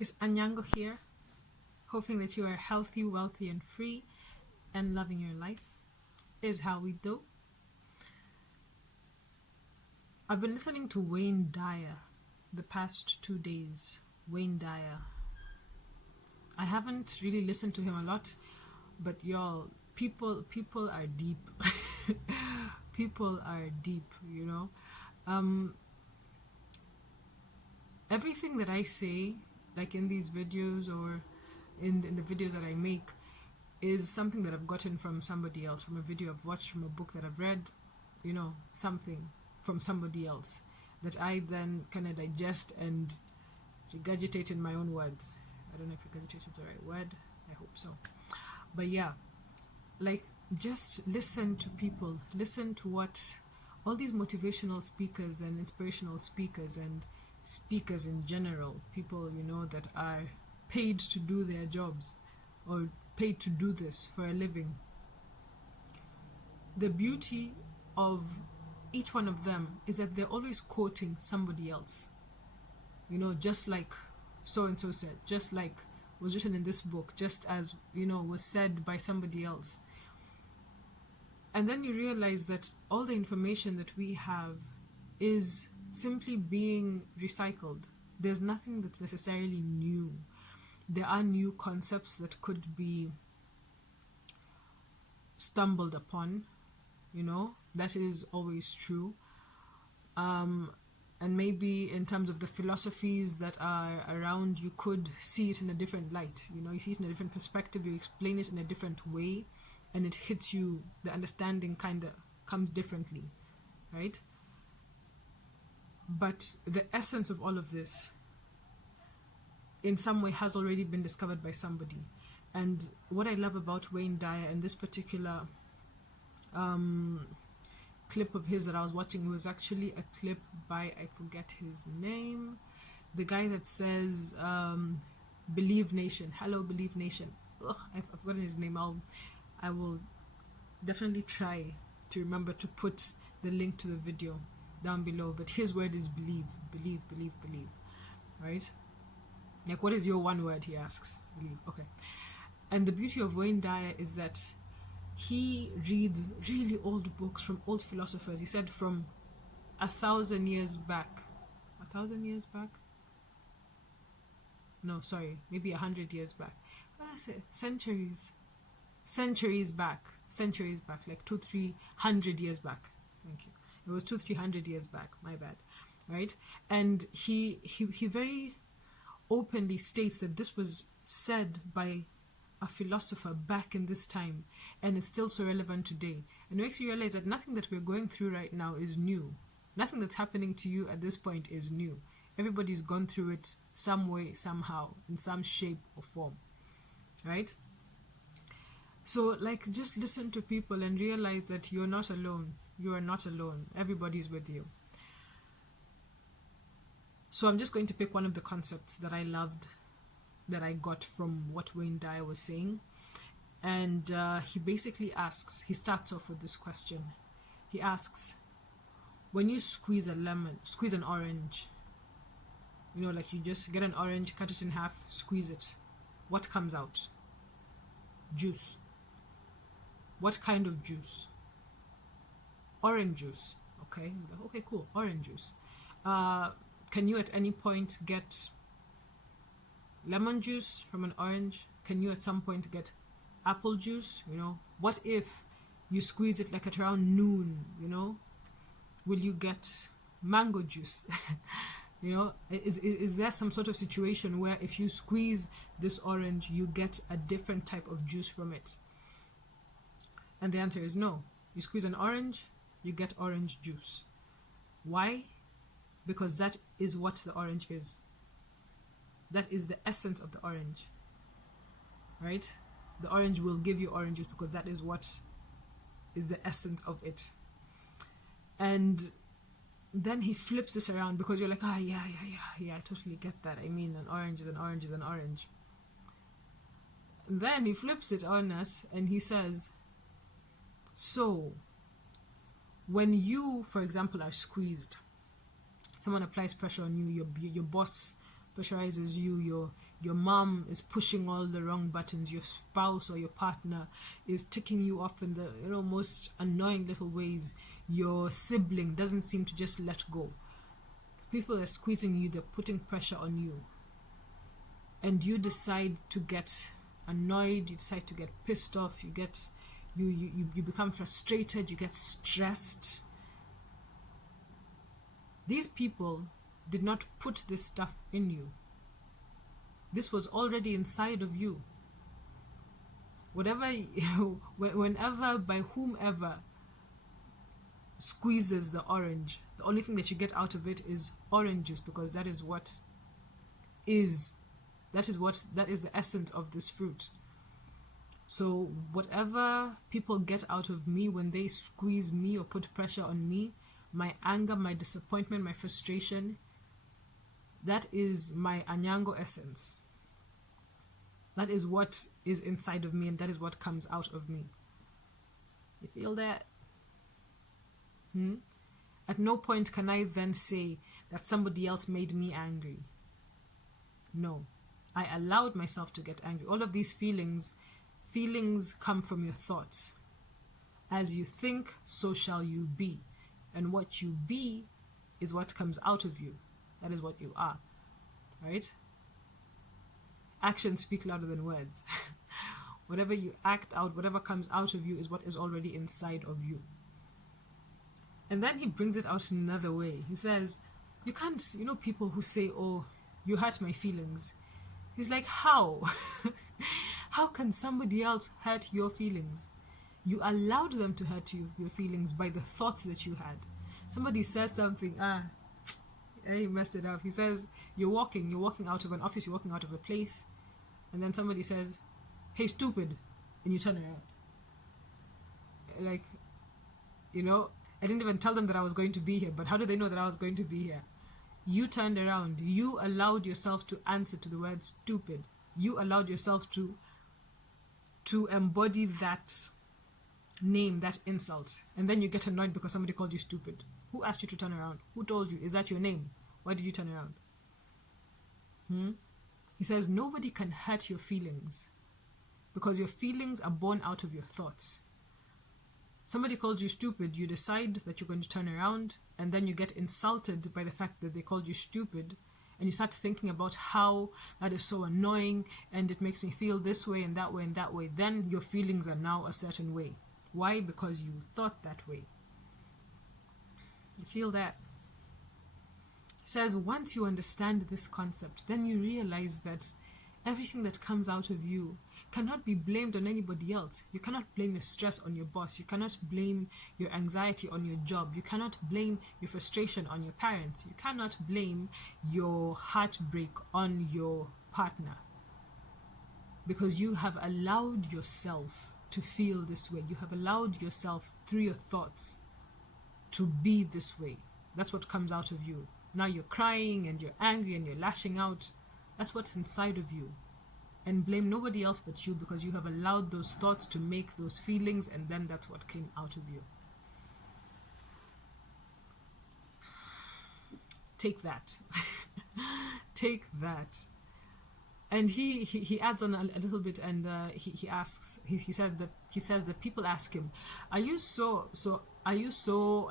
It's Anyango here, hoping that you are healthy, wealthy, and free, and loving your life. Is how we do. I've been listening to Wayne Dyer the past 2 days. Wayne Dyer. I haven't really listened to him a lot, but y'all, people are deep. People are deep, you know. Everything that I say, like in these videos or in the videos that I make, is something that I've gotten from somebody else, from a video I've watched, from a book that I've read, you know, something from somebody else that I then kind of digest and regurgitate in my own words. I don't know if regurgitate is the right word. I hope so. But yeah, like, just listen to people. Listen to what all these motivational speakers and inspirational speakers and speakers in general, people, you know, that are paid to do their jobs or paid to do this for a living. The beauty of each one of them is that they're always quoting somebody else. You know, just like so and so said, just like was written in this book, just as, you know, was said by somebody else. And then you realize that all the information that we have is simply being recycled. There's nothing that's necessarily new. There are new concepts that could be stumbled upon, you know, that is always true. And maybe in terms of the philosophies that are around, you could see it in a different light. You know, you see it in a different perspective, you explain it in a different way, and it hits you, the understanding kind of comes differently, right? But the essence of all of this, in some way, has already been discovered by somebody. And what I love about Wayne Dyer and this particular clip of his that I was watching was actually a clip by, I forget his name, the guy that says, Believe Nation. Hello, Believe Nation. Ugh, I've forgotten his name. I will definitely try to remember to put the link to the video down below. But his word is believe, believe, believe, believe. Right? Like, what is your one word, he asks. Believe. Okay. And the beauty of Wayne Dyer is that he reads really old books from old philosophers. He said from 1,000 years back. 1,000 years back? No, sorry, maybe 100 years back. What did I say? Centuries back, like 200-300 years back. Thank you. It was 200-300 years back. My bad. Right? And he very openly states that this was said by a philosopher back in this time, and it's still so relevant today. And it makes you realize that nothing that we're going through right now is new. Nothing that's happening to you at this point is new. Everybody's gone through it some way, somehow, in some shape or form, right? So, like, just listen to people and realize that you're not alone. You are not alone. Everybody's with you. So I'm just going to pick one of the concepts that I loved, that I got from what Wayne Dyer was saying. And he basically asks, he starts off with this question. He asks, when you squeeze an orange, you know, like you just get an orange, cut it in half, squeeze it. What comes out? Juice. What kind of juice? Orange juice. Okay, okay, cool, orange juice. Can you at any point get lemon juice from an orange? Can you at some point get apple juice? You know, what if you squeeze it like at around noon? You know, will you get mango juice? You know, is there some sort of situation where if you squeeze this orange, you get a different type of juice from it? And the answer is no. You squeeze an orange, you get orange juice. Why? Because that is what the orange is. That is the essence of the orange, right? The orange will give you orange juice because that is what is the essence of it. And then he flips this around, because you're like, yeah, I totally get that. I mean, an orange is an orange is an orange. And then he flips it on us and he says, so when you, for example, are squeezed, someone applies pressure on you, your boss pressurizes you. Your mom is pushing all the wrong buttons. Your spouse or your partner is ticking you off in the most annoying little ways. Your sibling doesn't seem to just let go. People are squeezing you. They're putting pressure on you, and you decide to get annoyed. You decide to get pissed off. You become frustrated. You get stressed. These people did not put this stuff in you. This was already inside of you. Whenever, by whomever squeezes the orange, the only thing that you get out of it is orange juice, because that is the essence of this fruit. So whatever people get out of me when they squeeze me or put pressure on me, my anger, my disappointment, my frustration, that is my Anyango essence. That is what is inside of me, and that is what comes out of me. You feel that? At no point can I then say that somebody else made me angry. No. I allowed myself to get angry. All of these feelings come from your thoughts. As you think, so shall you be. And what you be is what comes out of you. That is what you are. Right? Actions speak louder than words. Whatever you act out, whatever comes out of you is what is already inside of you. And then he brings it out in another way. He says, you can't, people who say, oh, you hurt my feelings. He's like, how? How can somebody else hurt your feelings? You allowed them to hurt your feelings by the thoughts that you had. Somebody says something, he messed it up. He says, you're walking out of an office, you're walking out of a place, and then somebody says, hey, stupid, and you turn around. Like, I didn't even tell them that I was going to be here, but how did they know that I was going to be here? You turned around. You allowed yourself to answer to the word stupid. You allowed yourself to embody that name, that insult. And then you get annoyed because somebody called you stupid. Who asked you to turn around? Who told you? Is that your name? Why did you turn around? He says nobody can hurt your feelings because your feelings are born out of your thoughts. Somebody calls you stupid, you decide that you're going to turn around, and then you get insulted by the fact that they called you stupid, and you start thinking about how that is so annoying, and it makes me feel this way and that way and that way. Then your feelings are now a certain way. Why? Because you thought that way. You feel that? He says once you understand this concept, then you realize that everything that comes out of you cannot be blamed on anybody else. You cannot blame your stress on your boss. You cannot blame your anxiety on your job. You cannot blame your frustration on your parents. You cannot blame your heartbreak on your partner. Because you have allowed yourself to feel this way. You have allowed yourself through your thoughts to be this way. That's what comes out of you. Now you're crying and you're angry and you're lashing out. That's what's inside of you. And blame nobody else but you, because you have allowed those thoughts to make those feelings, and then that's what came out of you. Take that. Take that. And he adds on a little bit, and he asks, he says that people ask him, are you so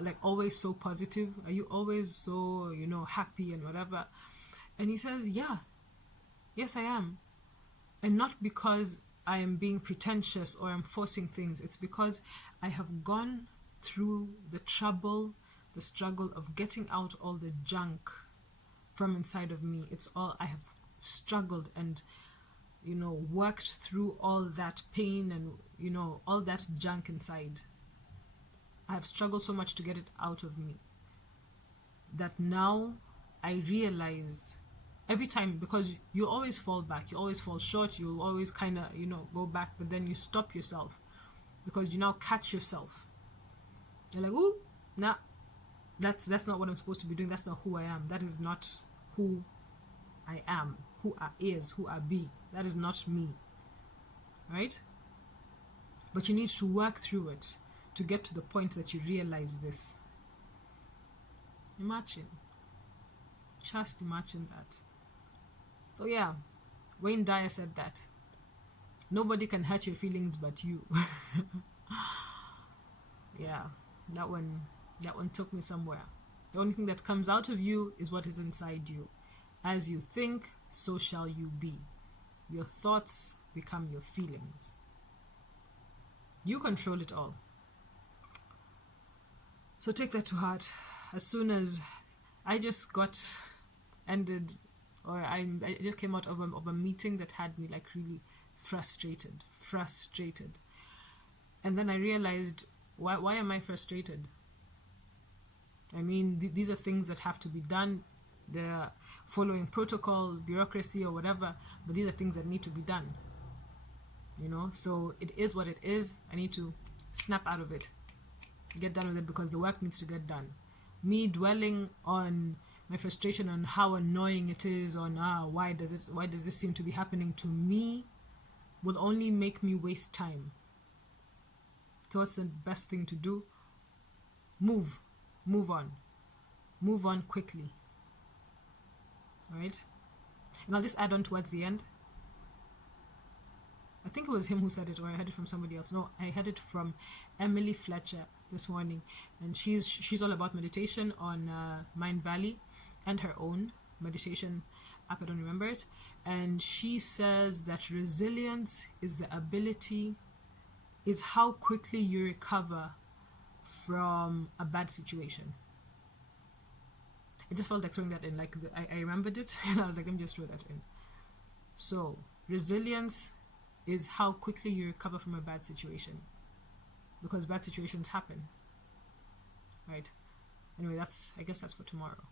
like always so positive? Are you always so happy and whatever? And he says, yes I am. And not because I am being pretentious or I'm forcing things. It's because I have gone through the trouble, the struggle of getting out all the junk from inside of me. It's all I have struggled and worked through all that pain and all that junk inside. I have struggled so much to get it out of me that now I realize every time, because you always fall back, you always fall short, you'll always kind of go back, but then you stop yourself because you now catch yourself. You're like, ooh, nah, that's not what I'm supposed to be doing. That's not who I am. That is not who I am, who I is, who I be. That is not me, right? But you need to work through it to get to the point that you realize this. Imagine, just imagine that. So yeah, Wayne Dyer said that nobody can hurt your feelings but you. Yeah, that one took me somewhere. The only thing that comes out of you is what is inside you. As you think, so shall you be. Your thoughts become your feelings. You control it all. So take that to heart. As soon as I just got ended, or I just came out of a meeting that had me like really frustrated. And then I realized, why am I frustrated? I mean, these are things that have to be done. They're following protocol, bureaucracy, or whatever, but these are things that need to be done. You know, so it is what it is. I need to snap out of it, get done with it, because the work needs to get done. Me dwelling on my frustration on how annoying it is, on why does this seem to be happening to me, will only make me waste time. So what's the best thing to do? Move on quickly. All right, and I'll just add on towards the end. I think it was him who said it, or I heard it from somebody else. No, I heard it from Emily Fletcher this morning, and she's all about meditation on Mind Valley, and her own meditation app. I don't remember it, and she says that resilience is how quickly you recover from a bad situation. I just felt like throwing that in. Like I remembered it, and I was like, let me just throw that in. So resilience is how quickly you recover from a bad situation, because bad situations happen, right? Anyway, I guess that's for tomorrow.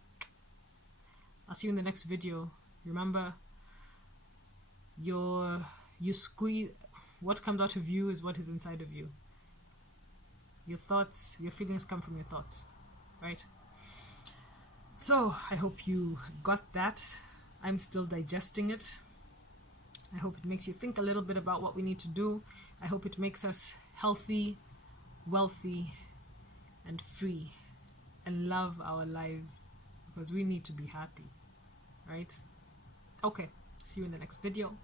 I'll see you in the next video. Remember, you squeeze. What comes out of you is what is inside of you. Your thoughts, your feelings come from your thoughts, right? So I hope you got that. I'm still digesting it. I hope it makes you think a little bit about what we need to do. I hope it makes us healthy, wealthy, and free, and love our lives, because we need to be happy, right? Okay, see you in the next video.